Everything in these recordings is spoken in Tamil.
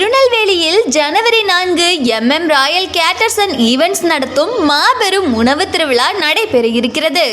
திருநெல்வேலியில் ஜனவரி 4 ராயல் கேட்டர்ஸ் அண்ட் ஈவென்ட்ஸ் நடத்தும் மாபெரும் உணவு திருவிழா நடைபெற இருக்கிறது.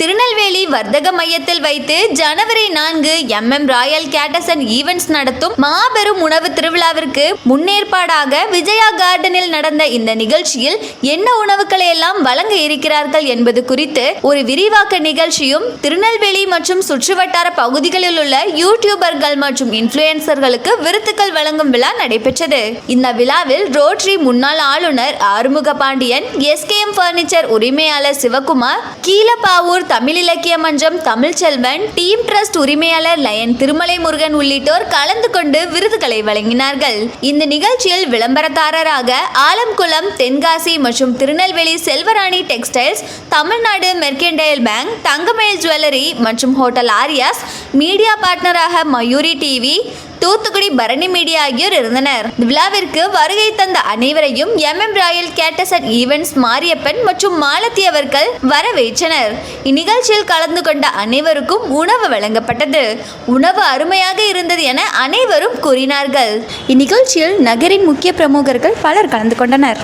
திருநெல்வேலி வர்த்தக மையத்தில் வைத்து ஜனவரி 4 ராயல் கேட்டர்ஸ் அண்ட் ஈவென்ட்ஸ் நடத்தும் மாபெரும் உணவு திருவிழாவிற்கு முன்னேற்பாடாக விஜயா கார்டனில் நடந்த இந்த நிகழ்ச்சியில் என்ன உணவுகளை எல்லாம் வழங்க இருக்கிறார்கள் என்பது குறித்து ஒரு விரிவாக்க நிகழ்ச்சியும் திருநெல்வேலி மற்றும் சுற்றுவட்டார பகுதிகளில் உள்ள யூடியூபர்கள் மற்றும் இன்ஃப்ளூயன்சர்களுக்கு விருதுகள் வழங்கும் விழா நடைபெற்றது. இந்த விழாவில் ரோட்டரி முன்னாள் ஆளுநர் ஆறுமுக பாண்டியன், SKM பர்னிச்சர் உரிமையாளர் சிவகுமார், கீழப்பாவூர் தமிழ் இலக்கிய மன்றம் தமிழ்ச்செல்வன், டீம் ட்ரஸ்ட் உரிமையாளர் லயன் திருமலை முருகன் உள்ளிட்டோர் கலந்து கொண்டு விருதுகளை வழங்கினார்கள். இந்த நிகழ்ச்சியில் விளம்பரதாரராக ஆலம்குளம், தென்காசி மற்றும் Tirunelveli Selvarani textiles, Tamil Nadu mercantile bank, Thangamayil jewellery மற்றும் ஹோட்டல் ஆரியாஸ், மீடியா பார்ட்னராக மயூரி டிவி, தூத்துக்குடி பரணி மீடியா ஆகியோர் இருந்தனர். விழாவிற்கு வருகை தந்த அனைவரையும் royal caterers and events Mariyappan மற்றும் மாலத்தி அவர்கள் வரவேற்றனர். இந்நிகழ்ச்சியில் கலந்து கொண்ட அனைவருக்கும் உணவு வழங்கப்பட்டது. உணவு அருமையாக இருந்தது என அனைவரும் கூறினார்கள். இந்நிகழ்ச்சியில் நகரின் முக்கிய பிரமுகர்கள் பலர் கலந்து கொண்டனர்.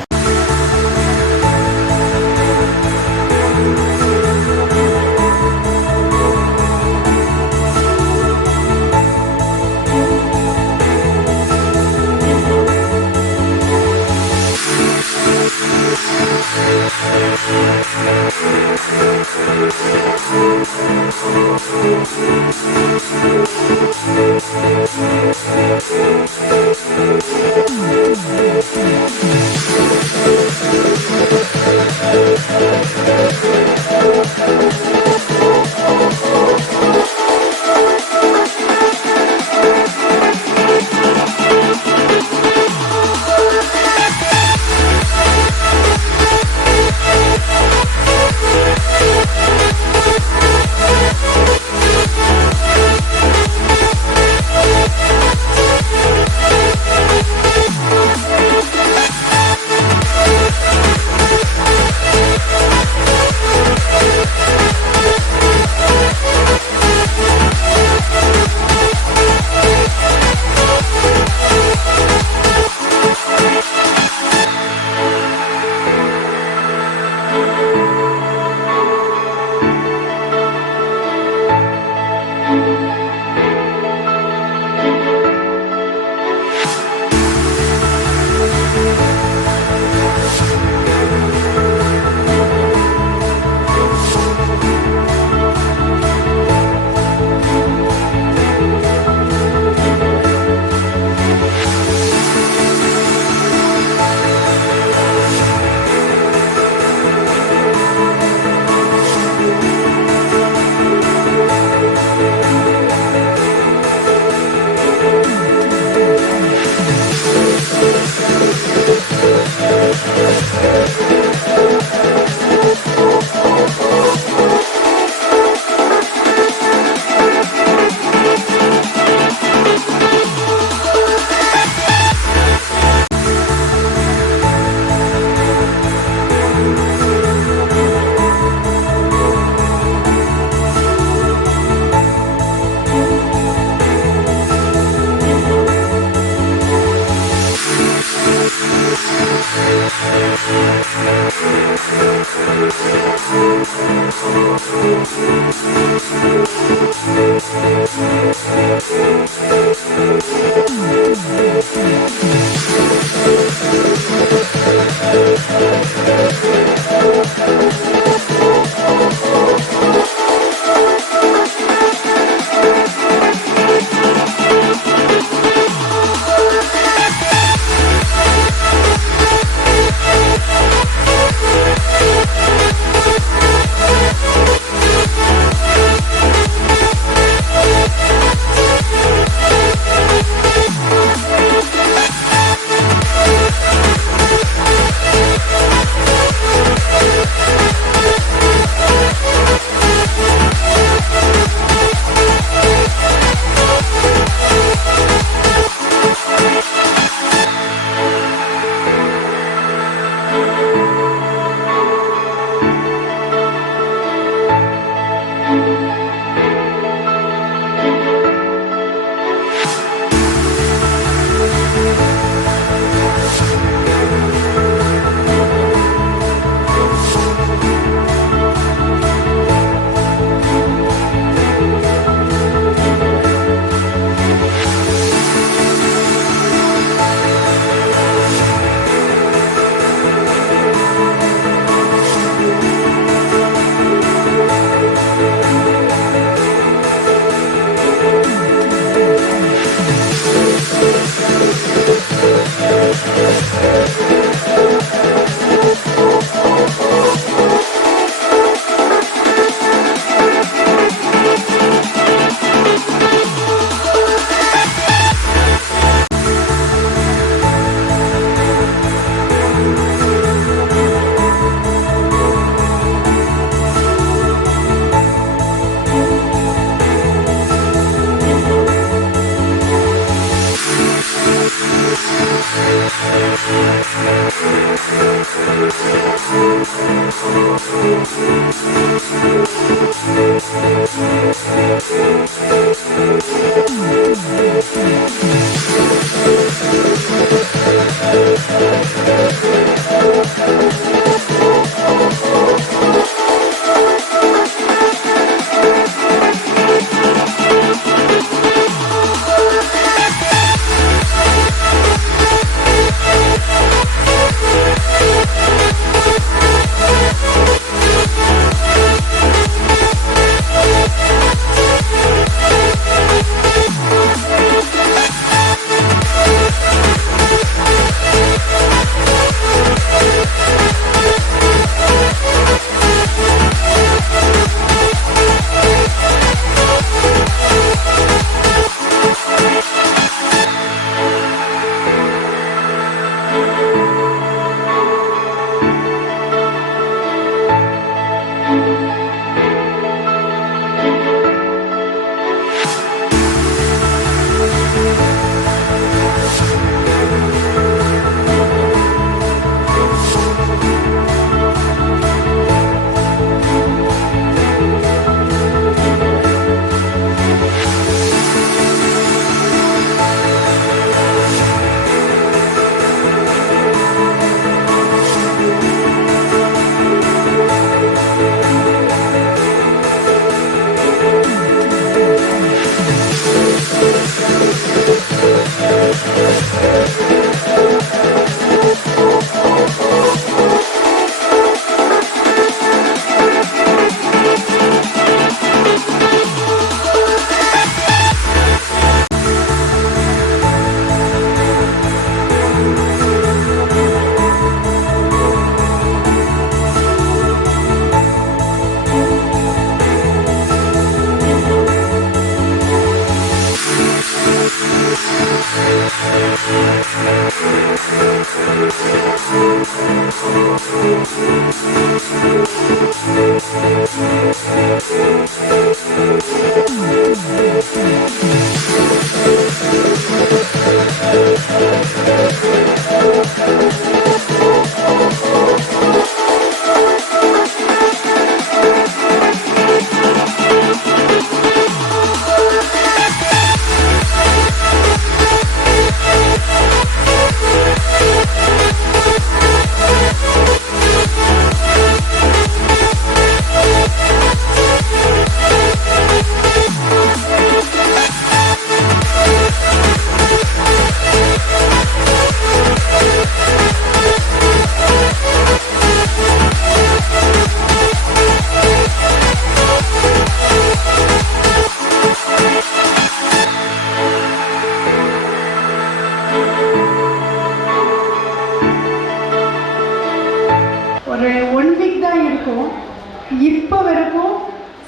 இப்போ வரைக்கும்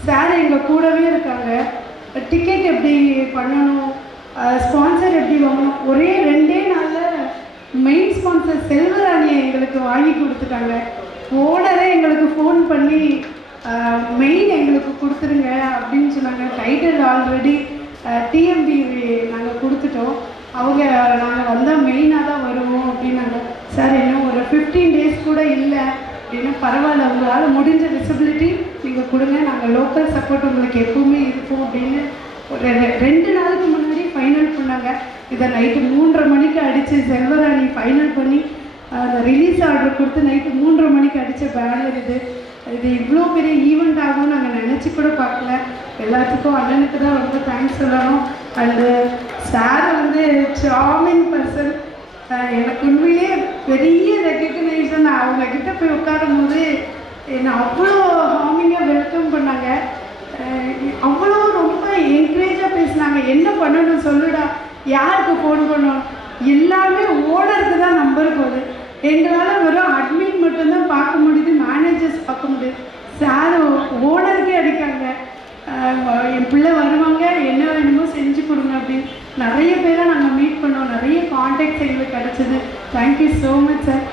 சார் எங்கள் கூடவே இருக்காங்க. டிக்கெட் எப்படி பண்ணணும், ஸ்பான்சர் எப்படி வாங்கணும், ஒரே 2 நாளில் மெயின் ஸ்பான்சர் செல்வராணியை எங்களுக்கு வாங்கி கொடுத்துட்டாங்க. ஓனரே எங்களுக்கு ஃபோன் பண்ணி மெயின் எங்களுக்கு கொடுத்துருங்க அப்படின்னு சொன்னாங்க. டைட்டில் ஆல்ரெடி டிஎம்பி நாங்கள் கொடுத்துட்டோம். அவங்க நாங்கள் வந்தால் மெயினாக தான் வருவோம் அப்படின்னாங்க. சார் இன்னும் ஒரு 15 டேஸ் கூட இல்லை அப்படின்னா, பரவாயில்ல, உங்களால் முடிஞ்ச விசிபிலிட்டி நீங்கள் கொடுங்க, நாங்கள் லோக்கல் சப்போர்ட் உங்களுக்கு எப்பவுமே இருக்கும் அப்படின்னு ஒரு 2 நாளுக்கு முன்னாடி ஃபைனல் பண்ணாங்க. இதை நைட்டு 3:30 மணிக்கு அடித்து செல்வராணி ஃபைனல் பண்ணி அந்த ரிலீஸ் ஆர்டர் கொடுத்து நைட்டு 3:30 மணிக்கு அடித்த பேனர் இது இவ்வளோ பெரிய ஈவெண்ட் ஆகும் நாங்கள் நினச்சி கூட பார்க்கல. எல்லாத்துக்கும் அண்ணனுக்கு தான் ரொம்ப தேங்க்ஸ் சொல்லணும். அண்டு சார் வந்து சார்மிங் பர்சன். எனக்கு உண்மையிலே பெரிய ரெக்கக்னைசேஷன். அவங்கக்கிட்ட போய் உட்காரும் போது என்னை அவ்வளோ ஹார்மிங்காக வெல்கம் பண்ணாங்க. அவ்வளோ ரொம்ப என்கரேஜாக பேசினாங்க. என்ன பண்ணணும் சொல்லுடா, யாருக்கு ஃபோன் பண்ணணும், எல்லாமே ஓனருக்கு தான் நம்பர் போகுது. எங்களால் வெறும் அட்மின் மட்டும்தான் பார்க்க முடியுது, மேனேஜர்ஸ் பார்க்க முடியுது. சார் ஓனருக்கே அடிக்காங்க. என் பிள்ளை வருவாங்க, என்ன வேணுமோ செஞ்சு கொடுங்க அப்படின்னு நிறைய பேரை நாங்கள் மீட் பண்ணோம். நிறைய கான்டாக்ட்ஸ் எங்களுக்கு கிடச்சிது. Thank you so much sir.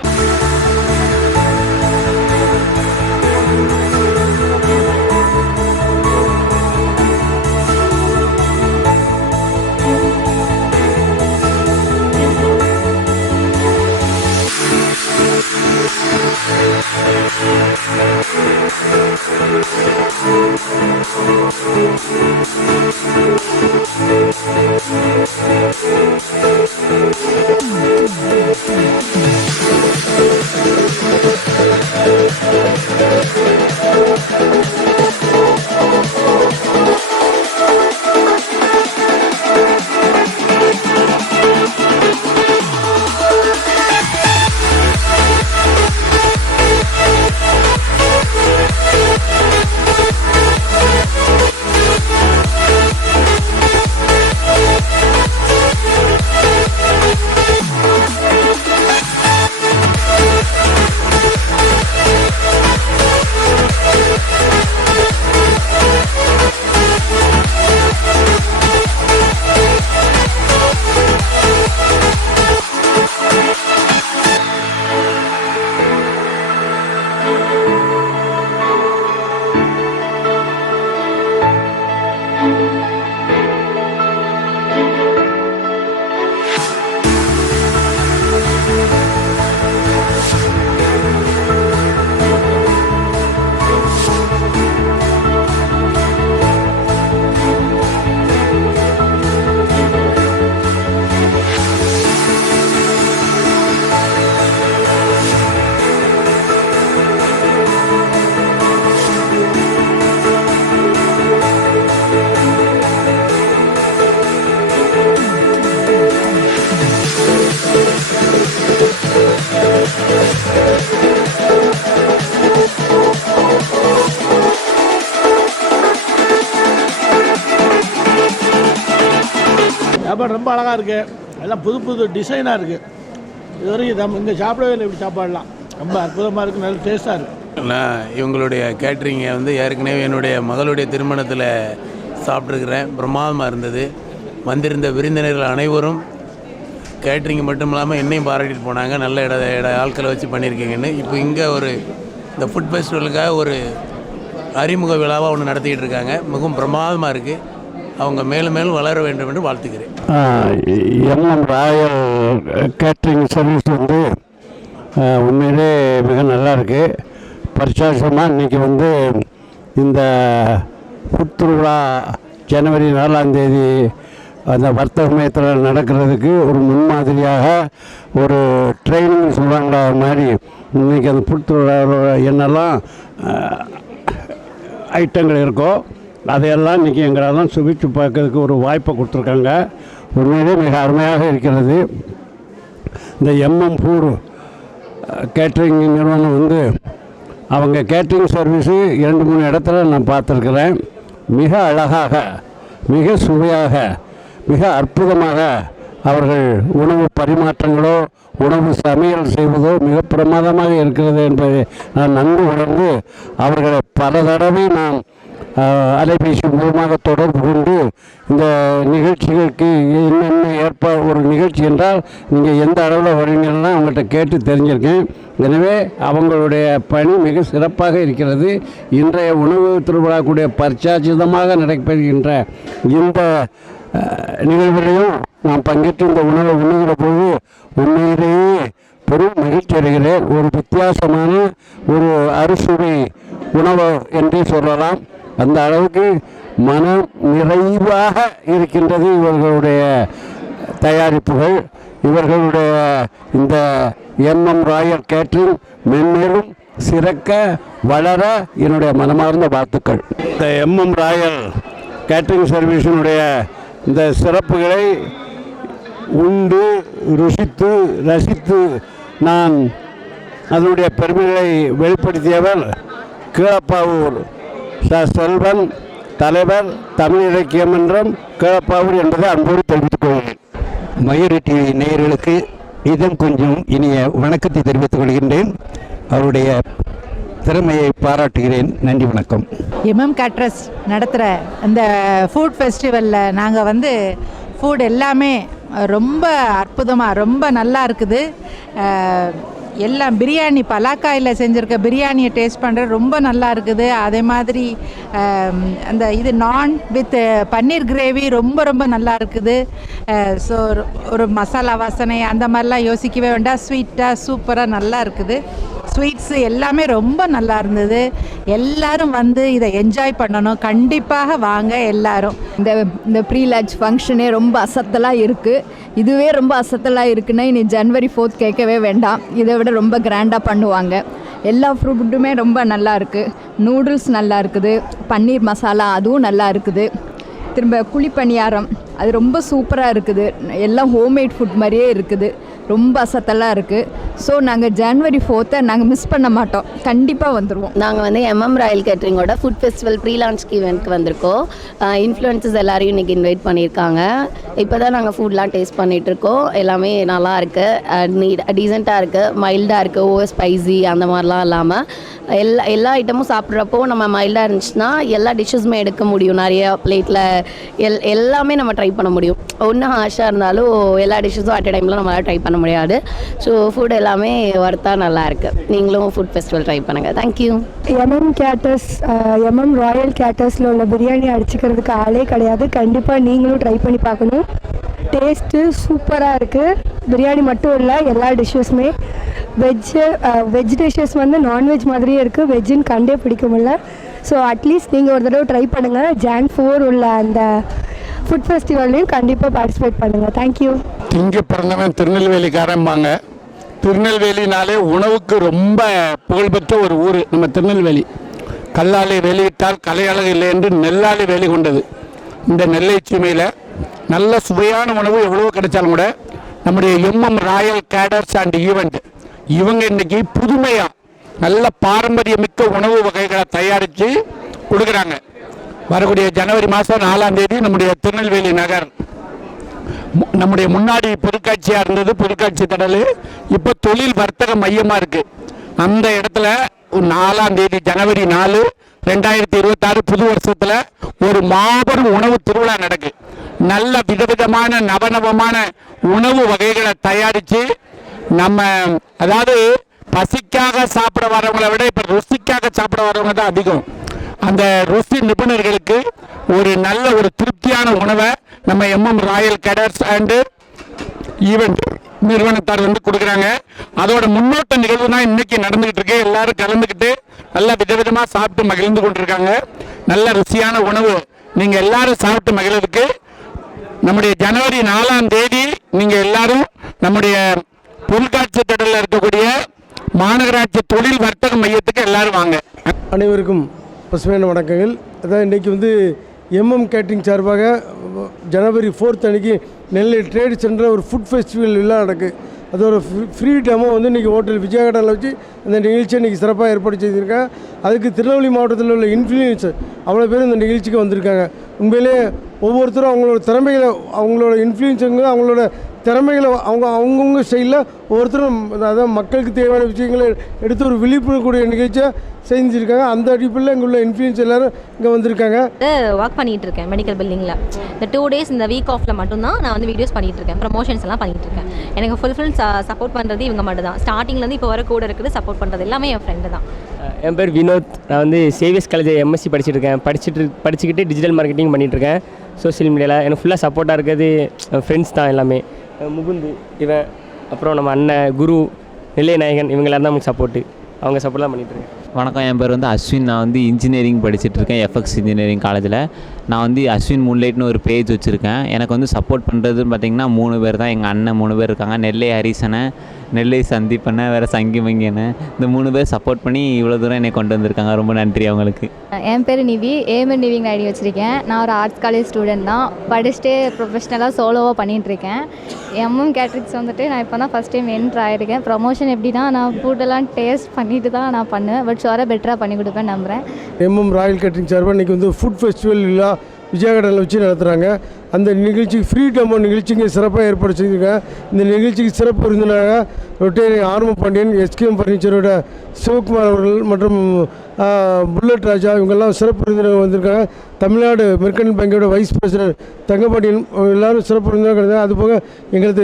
சாப்பாடு ரொம்ப அழகாக இருக்குது. எல்லாம் புது புது டிசைனாக இருக்குது. இது வரைக்கும் நம்ம இங்கே சாப்பிடவே இல்லை. இப்படி சாப்பாடலாம் ரொம்ப அற்புதமாக இருக்குது, நல்ல டேஸ்ட்டாக இருக்குது. நான் இவங்களுடைய கேட்ரிங்கை வந்து ஏற்கனவே என்னுடைய மகளுடைய திருமணத்தில் சாப்பிட்ருக்குறேன். பிரமாதமாக இருந்தது. வந்திருந்த விருந்தினர்கள் அனைவரும் கேட்ரிங் மட்டும் இல்லாமல் என்னையும் பாராட்டிட்டு போனாங்க. நல்ல இட ஆட்களை வச்சு பண்ணியிருக்கீங்கன்னு. இப்போ இங்கே இந்த ஃபுட் ஃபெஸ்டிவலுக்காக ஒரு அறிமுக விழாவாக ஒன்று நடத்திக்கிட்டு இருக்காங்க. மிகவும் பிரமாதமாக இருக்குது. அவங்க மேலும் மேலும் வளர வேண்டும் என்று வாழ்த்துக்கிறேன். எம்எம் ராயல் கேட்ரிங் சர்வீஸ் வந்து உண்மையிலே மிக நல்லா இருக்குது. பரிசாசமாக இன்றைக்கி இந்த ஃபுட் திருவிழா ஜனவரி 4ஆம் தேதி அந்த வர்த்தக மையத்தில் நடக்கிறதுக்கு ஒரு முன்மாதிரியாக ஒரு ட்ரைனிங் சொல்கிறாங்களா மாதிரி இன்றைக்கி அந்த ஃபுட் திருவிழாவோட என்னெல்லாம் ஐட்டங்கள் இருக்கோ அதையெல்லாம் இன்றைக்கி எங்களால் சுவிச்சு பார்க்கறதுக்கு ஒரு வாய்ப்பை கொடுத்துருக்காங்க. உண்மையிலே மிக அருமையாக இருக்கிறது. இந்த எம்எம் ஃபுட் கேட்ரிங் நிறுவனம் அவங்க கேட்ரிங் சர்வீஸு 2-3 இடத்துல நான் பார்த்துருக்குறேன். மிக அழகாக, மிக சுவையாக, மிக அற்புதமாக அவர்கள் உணவு பரிமாற்றங்களோ உணவு சமையல் செய்வதோ மிக பிரமாதமாக இருக்கிறது என்பதை நான் நன்கு உணர்ந்து அவர்களை பல தடவை நான் அலைபேசி மூலமாக தொடர்பு கொண்டு இந்த நிகழ்ச்சிகளுக்கு என்னென்ன ஒரு நிகழ்ச்சி என்றால் நீங்கள் எந்த அளவில் வரீங்கன்னா அவங்கள்ட்ட கேட்டு தெரிஞ்சிருக்கேன். எனவே அவங்களுடைய பணி மிக சிறப்பாக இருக்கிறது. இன்றைய உணவு திருவிழாக்குடைய பரிச்சாச்சிதமாக நடைபெறுகின்ற இந்த நிகழ்வுகளையும் நான் பங்கேற்று இந்த உணவை உண்ணுகிற போது உண்மையிலேயே பெரும் மகிழ்ச்சி அடைகிறேன். ஒரு வித்தியாசமான ஒரு அறுசுவை உணவு என்றே சொல்லலாம். அந்த அளவுக்கு மனம் நிறைவாக இருக்கின்றது இவர்களுடைய தயாரிப்புகள். இவர்களுடைய இந்த MM ராயல் கேட்டரிங் மென்மேலும் சிறக்க வளர என்னுடைய மனமார்ந்த வாழ்த்துக்கள். இந்த MM ராயல் கேட்டரிங் சர்வீஸினுடைய இந்த சிறப்புகளை உண்டு ருசித்து ரசித்து நான் அதனுடைய பெருமைகளை வெளிப்படுத்தியவர் கீழப்பாவூர் செல்வன், தலைவர், தமிழ் இலக்கிய மன்றம், கீழப்பாவூர் என்பதை அன்போடு தெரிவித்துக் கொள்கிறேன். மயூரி டிவி நேயர்களுக்கு இதன் கொஞ்சம் இனிய வணக்கத்தை தெரிவித்துக் கொள்கின்றேன். அவருடைய திறமையை பாராட்டுகிறேன். நன்றி, வணக்கம். கேட்டரர்ஸ் நடத்துகிற அந்த ஃபுட் ஃபெஸ்டிவலில் நாங்கள் ஃபுட் எல்லாமே ரொம்ப அற்புதமாக ரொம்ப நல்லா இருக்குது. எல்லாம் பிரியாணி பலாக்காயில் செஞ்சுருக்க பிரியாணியை டேஸ்ட் பண்ணுறது ரொம்ப நல்லா இருக்குது. அதே மாதிரி அந்த இது நான் வித் பன்னீர் கிரேவி ரொம்ப ரொம்ப நல்லா இருக்குது. ஸோ ஒரு மசாலா வாசனை அந்த மாதிரிலாம் யோசிக்கவே வேண்டாம். ஸ்வீட்டாக சூப்பராக நல்லா இருக்குது. ஸ்வீட்ஸு எல்லாமே ரொம்ப நல்லா இருந்தது. எல்லோரும் இதை என்ஜாய் பண்ணணும். கண்டிப்பாக வாங்க எல்லாரும். இந்த ப்ரீ லஞ்ச் ஃபங்க்ஷனே ரொம்ப அசத்தலாக இருக்குது. இதுவே ரொம்ப அசத்தலாக இருக்குன்னா இனி January 4th கேட்கவே வேண்டாம். இதை விட ரொம்ப கிராண்டாக பண்ணுவாங்க. எல்லா ஃபுட்டுமே ரொம்ப நல்லா இருக்குது. நூடுல்ஸ் நல்லா இருக்குது. பன்னீர் மசாலா அதுவும் நல்லா இருக்குது. திரும்ப குழிப்பணியாரம் அது ரொம்ப சூப்பராக இருக்குது. எல்லாம் ஹோம்மேட் ஃபுட் மாதிரியே இருக்குது. ரொம்ப அசத்தலாக இருக்குது. ஸோ நாங்கள் January 4th நாங்கள் மிஸ் பண்ண மாட்டோம். கண்டிப்பாக வந்துடுவோம். நாங்கள் MM ராயல் கேட்டரிங்கோட ஃபுட் ஃபெஸ்டிவல் ப்ரீ லான்ச் ஈவெண்ட்க்கு வந்திருக்கோம். இன்ஃப்ளூயன்சஸ் எல்லாரையும் இன்றைக்கி இன்வைட் பண்ணியிருக்காங்க. இப்போ தான் நாங்கள் ஃபுட்லாம் டேஸ்ட் பண்ணிகிட்ருக்கோம். எல்லாமே நல்லா இருக்குது, டீசெண்டாக இருக்குது, மைல்டாக இருக்குது, ஓவர் ஸ்பைசி அந்த மாதிரிலாம் இல்லாமல் எல்லா ஐட்டமும் சாப்பிட்றப்போ நம்ம மைல்டாக இருந்துச்சுன்னா எல்லா டிஷ்ஷஸுமே எடுக்க முடியும். நிறைய பிளேட்டில் எல்லாமே நம்ம ட்ரை பண்ண முடியும். ஒன்றும் ஹாஷாக இருந்தாலும் எல்லா டிஷ்ஷஸும் அட் டைமில் நம்மளால் ட்ரை பண்ண முடியாது. ஸோ ஃபுட் எல்லாமே ஒர்த்தாக நல்லா இருக்குது. நீங்களும் ஃபுட் ஃபெஸ்டிவல் ட்ரை பண்ணுங்கள். தேங்க்யூ. MM ராயல் கேட்டர்ஸில் உள்ள பிரியாணி அடிச்சுக்கிறதுக்கு ஆளே கிடையாது. கண்டிப்பாக நீங்களும் ட்ரை பண்ணி பார்க்கணும். டேஸ்ட்டு சூப்பராக இருக்குது. பிரியாணி மட்டும் இல்லை, எல்லா டிஷ்ஷஸுமே வெஜ் டிஷ்ஷஸ் நான்வெஜ் மாதிரியே இருக்குது. வெஜ்ஜுன்னு கண்டே பிடிக்க முடியல. ஸோ அட்லீஸ்ட் நீங்கள் ஒரு தடவை ட்ரை பண்ணுங்கள். Jan 4 உள்ள அந்த ஃபுட் ஃபெஸ்டிவல்லையும் கண்டிப்பாக பார்ட்டிசிபேட் பண்ணுங்கள். தேங்க்யூ. இங்கே பிறந்தவன் திருநெல்வேலிக்காரம்பாங்க. திருநெல்வேலினாலே உணவுக்கு ரொம்ப புகழ்பெற்ற ஒரு ஊர் நம்ம திருநெல்வேலி. கல்லாலே வெளியிட்டால் கலையழகு இல்லை என்று நெல்லாலே வேலி கொண்டது. இந்த நெல்லை சீமையில் நல்ல சுவையான உணவு எவ்வளோ கிடைச்சாலும் கூட நம்முடைய MM royal caterers and event இவங்க இன்றைக்கி புதுமையாக நல்ல பாரம்பரியமிக்க உணவு வகைகளை தயாரித்து கொடுக்குறாங்க. வரக்கூடிய January 4 நம்முடைய திருநெல்வேலி நகர் நம்முடைய முன்னாடி பொருட்காட்சியாக இருந்தது, பொருட்காட்சி திடல் இப்போ தொழில் வர்த்தக மையமாக இருக்குது. அந்த இடத்துல 4 January 4, 2026 புது வருஷத்தில் ஒரு மாபெரும் உணவு திருவிழா நடக்கு. நல்ல விதவிதமான நவநவமான உணவு வகைகளை தயாரித்து நம்ம அதாவது பசிக்காக சாப்பிட வரவங்களை விட இப்போ ருசிக்காக சாப்பிட வரவங்க தான் அதிகம். அந்த ருசி நிபுணர்களுக்கு ஒரு நல்ல ஒரு திருப்தியான உணவை நம்ம MM royal caterers and event நிறுவனத்தார் கொடுக்குறாங்க. அதோட முன்னோட்ட நிகழ்வு தான் இன்னைக்கு நடந்துகிட்டு இருக்கு. எல்லாரும் கலந்துக்கிட்டு நல்ல விதவிதமாக சாப்பிட்டு மகிழ்ந்து கொண்டிருக்காங்க. நல்ல ருசியான உணவு நீங்கள் எல்லாரும் சாப்பிட்டு மகிழ்றதுக்கு நம்முடைய January 4 நீங்கள் எல்லாரும் நம்முடைய பொருட்காட்சி திடலில் இருக்கக்கூடிய மாநகராட்சி தொழில் வர்த்தக மையத்துக்கு எல்லாரும் வாங்க. அனைவருக்கும் பசுமையான வணக்கங்கள். அதான் இன்றைக்கி MM கேட்டரிங் சார்பாக January 4 அன்றைக்கி நெல்லை ட்ரேட் சென்டரில் ஒரு ஃபுட் ஃபெஸ்டிவல் எல்லாம் நடக்குது. அது ஒரு ஃப்ரீ டேமோ இன்றைக்கி ஹோட்டல் விஜயகடாவில் வச்சு அந்த நிகழ்ச்சியை இன்றைக்கி சிறப்பாக ஏற்பாடு செய்திருக்காங்க. அதுக்கு திருநெல்வேலி மாவட்டத்தில் உள்ள இன்ஃப்ளூயன்சர் அவ்வளோ பேர் இந்த நிகழ்ச்சிக்கு வந்திருக்காங்க. உண்மையிலே ஒவ்வொருத்தரும் அவங்களோட திறமைகளை அவங்களோட இன்ஃப்ளூயன்ஸுங்க அவங்களோட திறமைகளை அவங்கவுங்க ஸ்டைலில் ஒவ்வொருத்தரும் அதாவது மக்களுக்கு தேவையான விஷயங்களை எடுத்து ஒரு விழிப்புணர்வுக்கூடிய நிகழ்ச்சியாக செஞ்சுருக்காங்க. அந்த அடிப்படையில் இங்கே உள்ள இன்ஃப்ளூயன்ஸ் எல்லோரும் இங்கே வந்திருக்காங்க. ஒர்க் பண்ணிகிட்டு இருக்கேன் மெடிக்கல் பில்டிங்கில். இந்த 2 days இந்த வீக் ஆஃபில் மட்டும்தான் நான் வந்து வீடியோஸ் பண்ணிகிட்டு இருக்கேன், ப்ரமோஷன்ஸ் எல்லாம் பண்ணிகிட்டு இருக்கேன். எனக்கு ஃபுல் சப்போர்ட் பண்ணுறது இவங்க மட்டும் தான். ஸ்டார்டிங்லேருந்து இப்போ வர கூட இருக்குது, சப்போர்ட் பண்ணுறது எல்லாமே என் ஃப்ரெண்டு தான். என் பேர் வினோத். நான் வந்து சேவியஸ் காலேஜ் எம்எஸ்சி படிச்சுட்டு படிச்சுக்கிட்டு டிஜிட்டல் மார்க்கெட்டிங் பண்ணிகிட்ருக்கேன். சோஷியல் மீடியாவில் எனக்கு ஃபுல்லாக சப்போர்ட்டாக இருக்கிறது ஃப்ரெண்ட்ஸ் தான் எல்லாமே. முகுந்து இவன், அப்புறம் நம்ம அண்ணன் குரு, நெல்லை நாயகன், இவங்க எல்லாம் தான் நமக்கு சப்போர்ட்டு. அவங்க சப்போர்ட் தான் பண்ணிகிட்ருக்கேன். வணக்கம், என் பேர் வந்து அஸ்வின். நான் வந்து இன்ஜினியரிங் படிச்சுட்ருக்கேன் எஃப்எக்ஸ் இன்ஜினியரிங் காலேஜில். நான் வந்து அஸ்வின் மூன்லைட்னு ஒரு பேஜ் வச்சுருக்கேன். எனக்கு வந்து சப்போர்ட் பண்ணுறதுன்னு பார்த்திங்கன்னா 3 பேர் தான். எங்கள் அண்ணன் 3 பேர் இருக்காங்க. நெல்லை ஹரிசனை, நெல்லை சந்தீப்பண்ண, வேறு சங்கி மங்கியனை. இந்த 3 பேர் சப்போர்ட் பண்ணி இவ்வளோ தூரம் என்னை கொண்டு வந்திருக்காங்க. ரொம்ப நன்றி அவங்களுக்கு. என் பேர் நிவி. ஏஎம்என் நிவிங் ஐடி வச்சுருக்கேன். நான் ஒரு ஆர்ட்ஸ் காலேஜ் ஸ்டூடெண்ட் தான். படிச்சுட்டே ப்ரொஃபஷ்னலாக சோலோவாக பண்ணிகிட்ருக்கேன். எம்எம் கேட்ரிக்ஸ் வந்துட்டு நான் இப்போ தான் ஃபஸ்ட் டைம் என்ட்ரு ஆகிருக்கேன். ப்ரமோஷன் எப்படின்னா நான் ஃபுட்டெல்லாம் டேஸ்ட் பண்ணிட்டு தான் நான் பண்ணுவேன். பட் ஷோராக பெட்டராக பண்ணி கொடுப்பேன் நம்புகிறேன். எம்எம் ராயல் கேட்ரிங் சார்பாக இன்றைக்கி வந்து ஃபுட் ஃபெஸ்டிவல் விழா விஜயகடனில் வச்சு நடத்துகிறாங்க. அந்த நிகழ்ச்சிக்கு ஃப்ரீ டெமோ நிகழ்ச்சிக்கு சிறப்பாக ஏற்பாடு செஞ்சுருக்காங்க. இந்த நிகழ்ச்சிக்கு சிறப்பு விருந்தினராக ரொட்டேரி ஆர்ம பாண்டியன், எஸ்கேஎம் ஃபர்னிச்சரோட சிவகுமார் அவர்கள் மற்றும் புல்லட் ராஜா இவங்கெல்லாம் சிறப்பு விருந்தினர் வந்திருக்காங்க. தமிழ்நாடு மெர்கன்டைல் பேங்கோட வைஸ் பிரசிடென்ட் தங்கபாண்டியன் எல்லோரும் சிறப்பு விருந்தினர் கிடையாது. அதுபோக எங்களது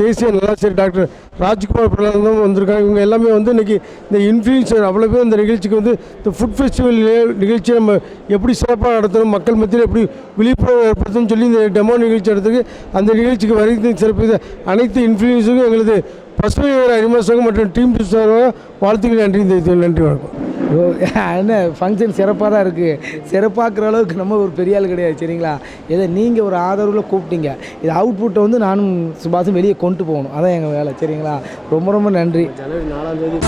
தேசிய நல்லாசிரியர் டாக்டர் ராஜ்குமார் பிரலாந்தம் வந்திருக்காங்க. இவங்க எல்லாமே வந்து இன்றைக்கி இந்த இன்ஃப்ளூயன்சர் அவ்வளோ பேர் இந்த நிகழ்ச்சிக்கு வந்து இந்த ஃபுட் ஃபெஸ்டிவல் நிகழ்ச்சியை நம்ம எப்படி சிறப்பாக நடத்தணும், மக்கள் மத்தியில் எப்படி விழிப்புணர்வு ஏற்படுத்தணும்னு சொல்லி இந்த டெமோ நிகழ்ச்சி நடத்துக்கு அந்த நிகழ்ச்சிக்கு வரைந்து சிறப்பு அனைத்து இன்ஃப்ளூயன்ஸுக்கும் எங்களது பசுமை அறிமுக சங்கம் மற்றும் டீம் சார்பாக வாழ்த்துக்கள். நன்றி வணக்கம். என்ன ஃபங்க்ஷன் சிறப்பாக தான் இருக்குது. சிறப்பாக்குற அளவுக்கு நம்ம ஒரு பெரிய ஆள் கிடையாது, சரிங்களா? இதை நீங்கள் ஒரு ஆதரவில் கூப்பிட்டீங்க. இது அவுட்புட்டை வந்து நானும் சுபாஷும் வெளியே கொண்டு போகணும், அதான் எங்கள் வேலை, சரிங்களா? ரொம்ப ரொம்ப நன்றி. ஜனவரி 4ஆம் தேதி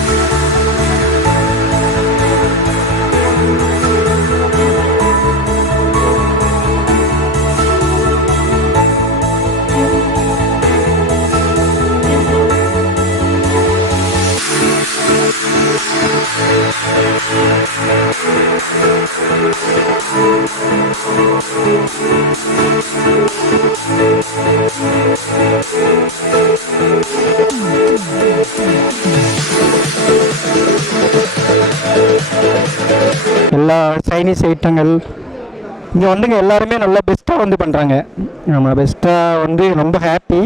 எல்லா சைனீஸ் ஐட்டங்கள் இங்கே வந்துங்க எல்லாருமே நல்லா பெஸ்ட்டாக வந்து பண்ணுறாங்க. ஆமாம், பெஸ்ட்டாக வந்து ரொம்ப ஹாப்பி.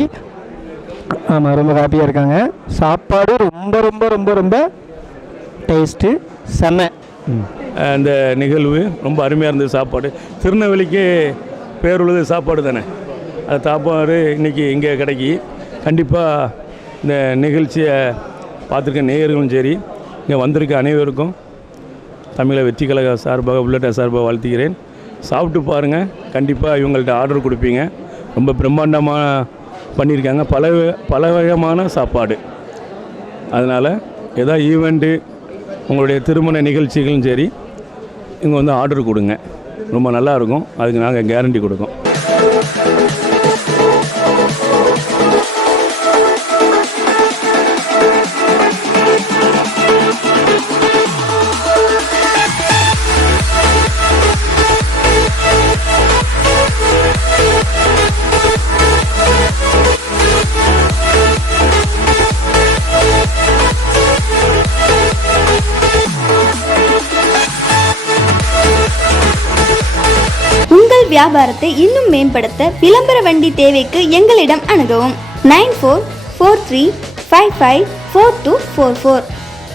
ஆமாம், ரொம்ப ஹாப்பியாக இருக்காங்க. சாப்பாடு ரொம்ப ரொம்ப ரொம்ப ரொம்ப டேஸ்ட்டு செம்ம. அந்த நிகழ்வு ரொம்ப அருமையாக இருந்தது. சாப்பாடு திருநெல்வேலிக்கு பேர் உள்ளது சாப்பாடு தானே. அது சாப்பாடு இன்றைக்கி இங்கே கிடைக்கி. கண்டிப்பாக இந்த நிகழ்ச்சியை பார்த்துருக்க நேயர்களும் சரி, இங்கே வந்திருக்க அனைவருக்கும் தமிழக வெற்றி கழக சார்பாக புல்லட் சார்பாக வாழ்த்துகிறேன். சாப்பிட்டு பாருங்கள், கண்டிப்பாக இவங்கள்ட்ட ஆர்டர் கொடுப்பீங்க. ரொம்ப பிரம்மாண்டமாக பண்ணியிருக்காங்க, பல வகையான சாப்பாடு. அதனால் ஏதாவது ஈவெண்ட்டு, உங்களுடைய திருமண நிகழ்ச்சிகளும் சரி, இங்கே வந்து ஆர்டர் கொடுங்க, ரொம்ப நல்லாயிருக்கும். அதுக்கு நாங்கள் கேரண்டி கொடுக்கோம். வியாபாரத்தை இன்னும் மேம்படுத்த விளம்பர வண்டி தேவைக்கு எங்களிடம் அணுகவும். 9443554244